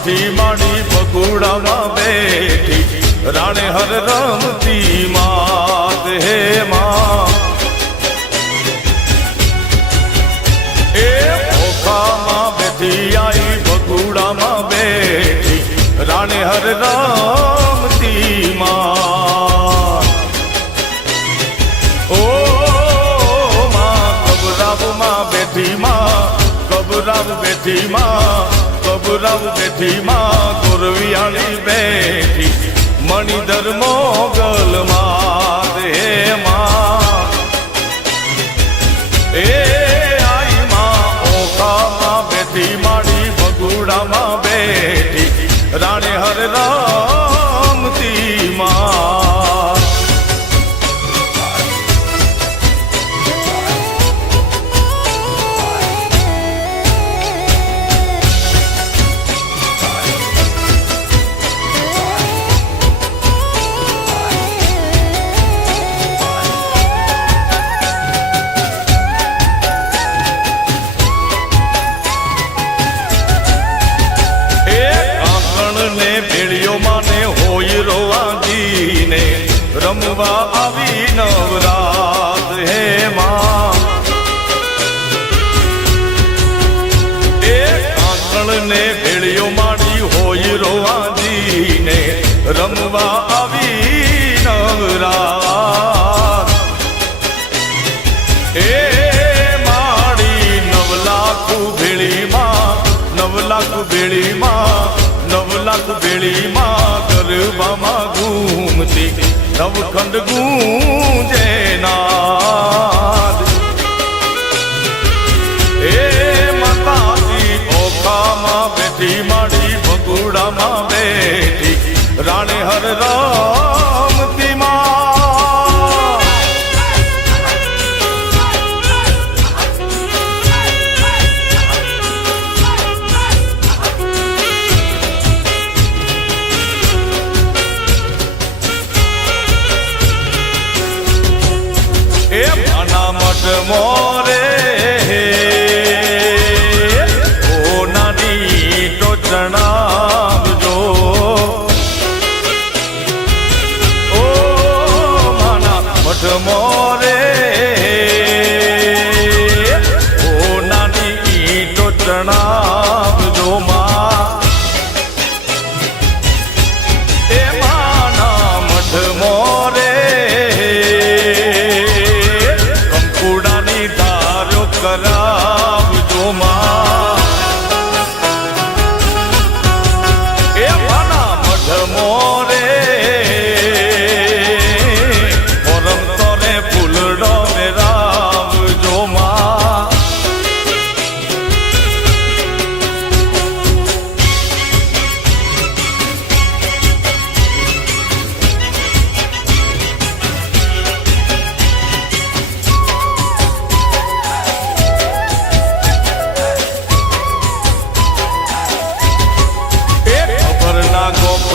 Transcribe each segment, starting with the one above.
બેઠી માડી બગુડામાં બેઠી રાણે હર રમતી માત હે માં એ ઓખામાં બેઠી આઈ બગુડામાં બેઠી રાણે હર રમતી માં ઓ માં કબરાવમાં બેઠી માં કબરાવ બેઠી માં કબરાવ બેઠી માં ગોરવિયાળી બેઠી મણિધર મોગલ માં હે માં એ આઈ માં ઓખામાં બેઠી માડી બગુડામાં બેઠી રાણે હર રમતી માં રમવા આવી નવરાત હે માં એ કાંકણ ને ભેળીઓ માડી હોય રોવાજીને રમવા આવી નવરાત એ માડી નવલાખ ભેળીમાં નવલાખ ભેળીમાં નવલાખ ભેળીમાં ગરબામાં ઘૂમતી નવખંડ ગૂંજે નાદ એ માતાજી ઓખામાં બેઠી માડી બગુડામાં બેઠી રાણે હર રમતી માં એ માના મઢ મોરે ઓ નાની ટોચણાવજો ઓ માના મઢ મોરે ઓ નાની ટોચણાવજો માં એ માના મઢ મોરે કરાવજો માં એ માના મઢ મોરે પરમ તોરે ફૂલડો વેરાવજો માં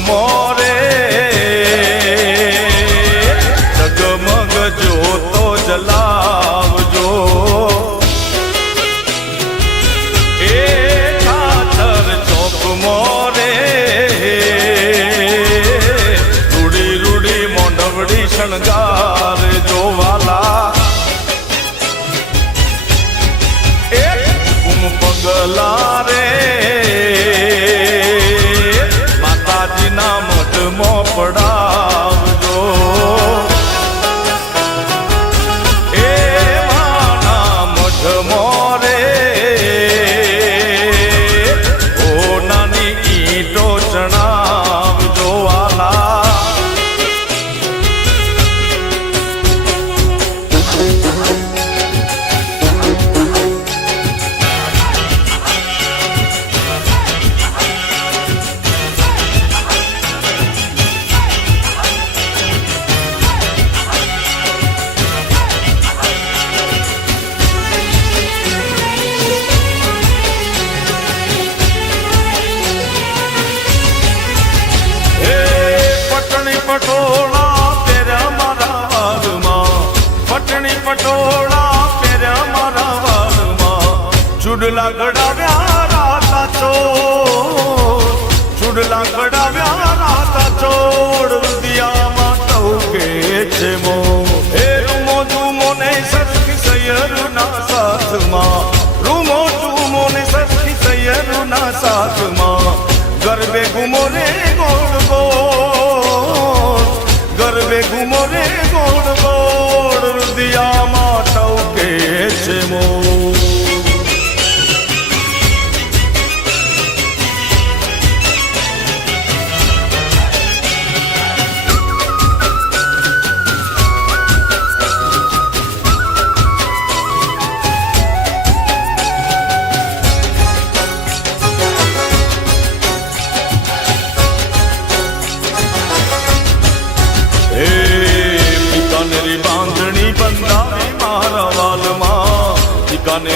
મોરે જગમગ જોતો જલાવજો એ ખાતર ચોક મોરે રૂડી રૂડી મોઢવડી શણગાર જોવાલા એ કુમ પગલા રે પડાવજો એ માના મઢ મોરે ઓ નાની ઈંટો ચણાવજો વાલા પટોળા પેરા મારા વારમાં પટણી પટોળા પેરા મારા વારમાં ચૂડલા ગડાવ્યા રાતા ચો કુડલા કડાવ્યા રાતા ચોડ રુદિયામાં ટવકે છે મો એ રૂમો જુમો ને સરખી સૈયરના સાથમાં રૂમો જુમો ને સરખી સૈયરના સાથમાં ગરબે ઘુમો રે ગોળ ગોળ ગરબે ઘુમો રે ગોળ ગોળ રુદિયામાં ટવકે છે મો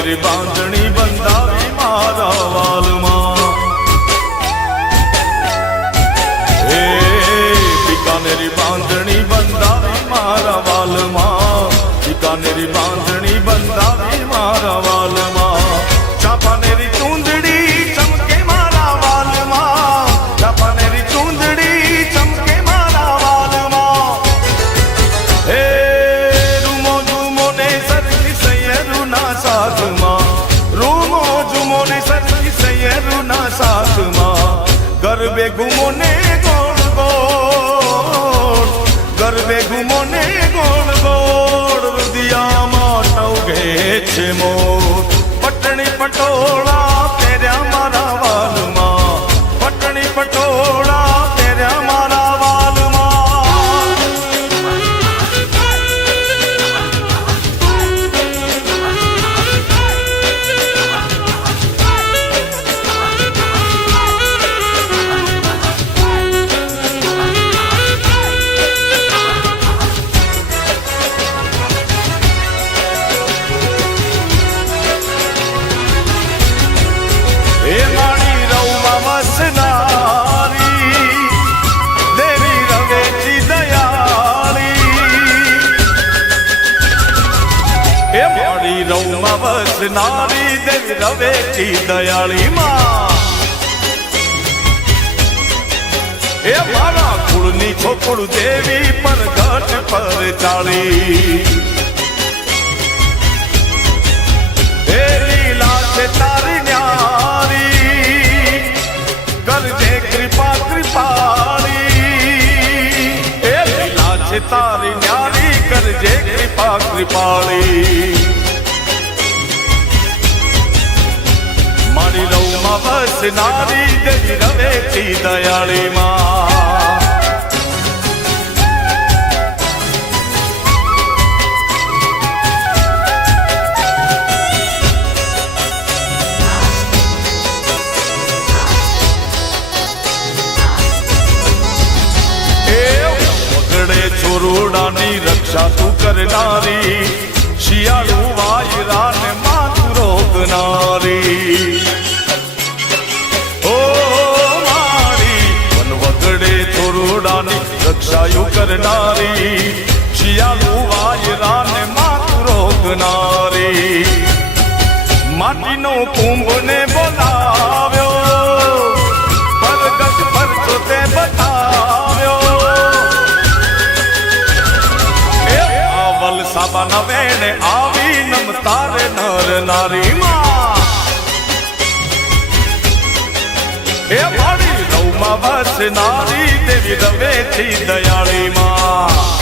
રી બાંધણી બંધાવી મારા વાલમાં હે બિકાનેરી બાંધણી બંધાવી મારા વાલમાં બિકાનેરી બાંધણી બંધાવી મારા વાલમાં ચાંપાનેરી ચૂંદડી ચમકે મારા વાલમાં ચાંપાનેરી ચૂંદડી ચમકે મારા વાલમાં હે રૂમો જુમો ને સરખી સૈયરના સાથમાં રૂમો જુમો ને સરખી સૈયરના સાથમાં ગરબે ઘુમો ને ગોળ ગોળ ગરબે ઘુમો ને ગોળ ગોળ રુદિયામાં ટવકે છે મોર પટણી પટોળા પહેર્યા મારા વાલમાં પટણી પટોળા પહેર્યા મારા વાલમાં એ મારી રવમાં વસનારી દેવી રવેચી દયાળી એ મારી રવમાં વસનારી દેવી રવેચી દયાળી માં એ મારા કુળની છોકરું દેવી પર ઘટ પર ચાળી એ લીલા છે તારી ન્યારી કરજે કૃપા કૃપાળી એ લીલા છે તારી ન્યારી કરજે કૃપા કૃપાળી મારી રવમાં વસનારી દેવી રવેચી દયાળી માં છોરોડાની રક્ષા તું કરનારી શિયાળુ વાયરા ને માથું રોકનારી ઓ મારી વન વગડે છોરોડાની રક્ષાયુ કરનારી શિયાળુ વાયરા ને માથું રોકનારી માટીનો કુંભ ને બોલાવ્યો પરગટ પરચો તે બતાવ્યો સાબા નવેણે આવી નમતારે નર નારી માં એ મારી રવમાં વસનારી દેવી રવેચી દયાળી માં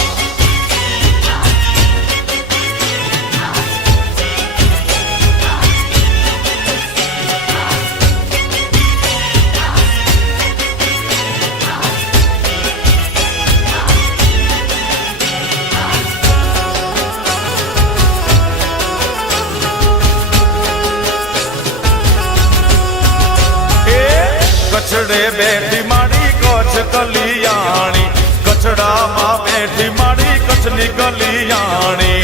કચડે બેઠી માડી કચ્છ કલિયાણી કચડામાં બેઠી માડી કચ્છની કલિયાણી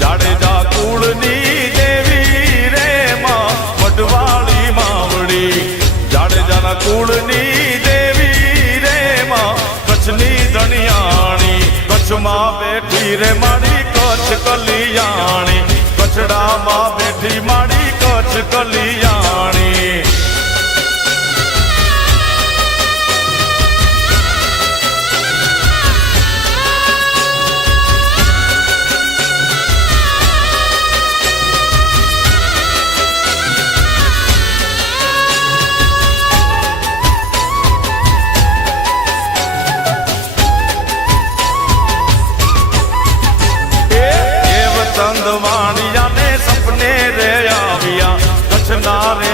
જાડેજા કુળની દેવી રે માં વડવાળી માવડી જાડેજાના કુળની દેવી રે માં કચ્છની ધણિયાણી કચ્છમાં બેઠી રે માડી કચ્છ કલિયાણી કચડામાં બેઠી માડી કચ્છ કલિયાણી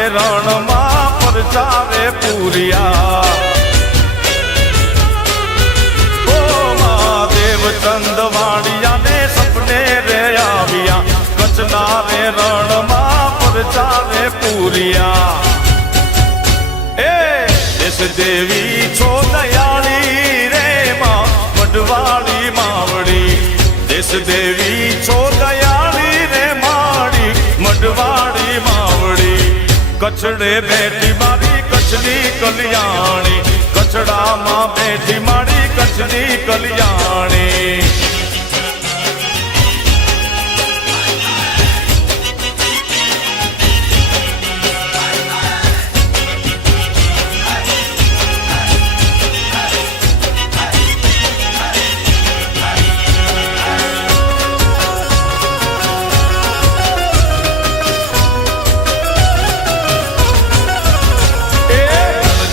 રણમાં પરચારે પૂરિયા ઓ મહાદેવ ચંદવાડિયાને સપને રે આવ્યા કચ્છના રે રણમાં પરચારે પૂરિયા એ દેશ દેવી છો દયાળી રે માં વડવાળી માવડી દેશ દેવી છો દયાળી રે માડી મડવાળી માવડી કચ્છડે બેઠી મારી કચ્છની કલ્યાણી કચ્છડામાં બેઠી મારી કચ્છની કલ્યાણી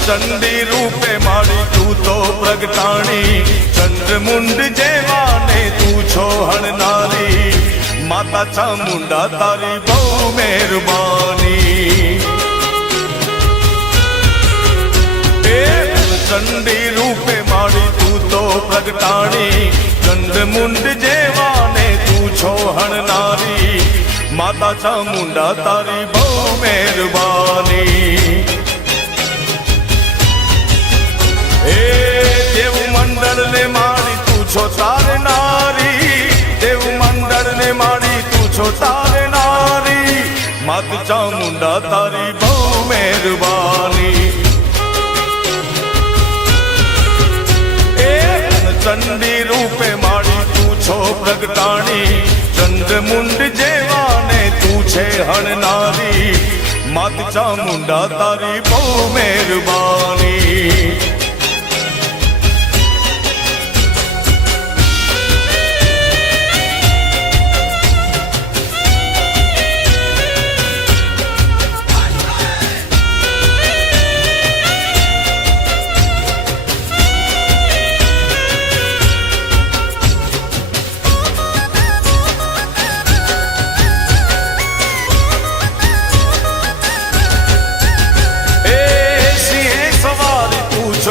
ચંડી રૂપે મારી તું તો પ્રગટાણી ચંદ્રમુંડ જેવાને તું છો હણનારી માતા ચામુંડા તારી બહુ મહેરબાની એ ચંડી રૂપે મારી તું તો પ્રગટાણી ચંદ્રમુંડ જેવાને તું છો હણનારી માતા ચામુંડા તારી બહુ મહેરબાની દેવ મંડળ ને મારી તું છો તારે નારી દેવ મંડળ ને મારી તું છો તારે નારી માત ચામુંડા તારી બહુ મહેરબાની એ ચંડી રૂપે મારી તું છો પ્રગટાણી ચંદ્રમુંડ જેવાને તું છે હણનારી માત ચામુંડા તારી બહુ મહેરબાની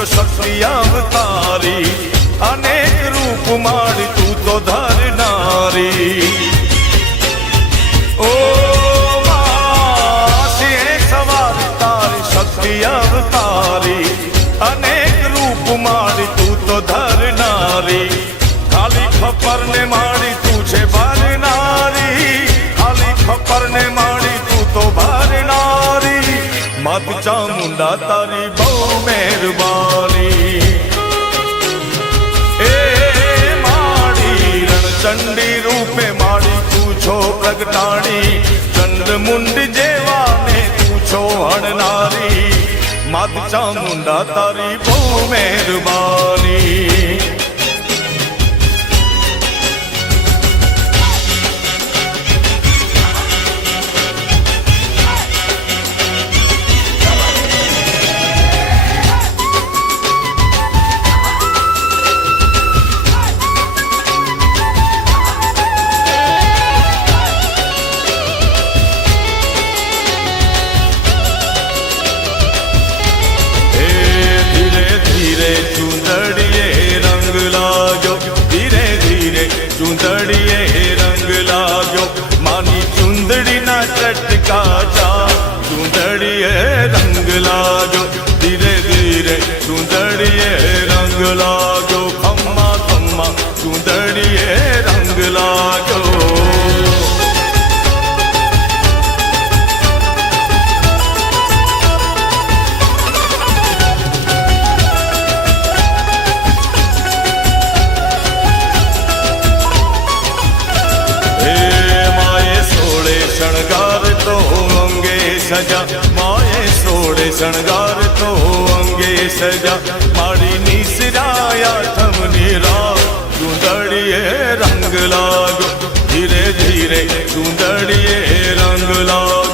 શક્તિ અવતારી અનેક રૂપ મારી તું તો ધરનારી ઓ સિંહ સવાર તારી શક્તિ અવતારી અનેક રૂપ મારી તું તો ધરનારી ખાલી ખપર ને મારી તું છે ભરનારી ખાલી ખપર ને મારી તું તો ભરનારી માત ચામુંડા તારી બહુ મહેરબાની એ માડી રણચંડી રૂપે માડી તું છો પ્રગટાણી ચંદ્રમુંડ જેવાને તું છો હણનારી માત ચામુંડા તારી બહુ મહેરબાની ચુંદડીએ રંગ લાગ્યો માની ચુંદડી ના ચટકા ચા ચુંદડીએ રંગ લાગ્યો ધીરે ધીરે ચુંદડીએ રંગ લાગ્યો ખમ્મા ખમ્મા ચુંદડીએ રંગ લાગ્યો શણગાર તો અંગે સજા માએ સોળે શણગાર તો અંગે સજા મારી નિસરાયા થમની રાહ ચુંદડીએ રંગ લાગ્યો ધીરે ધીરે ચુંદડીએ રંગ લાગ્યો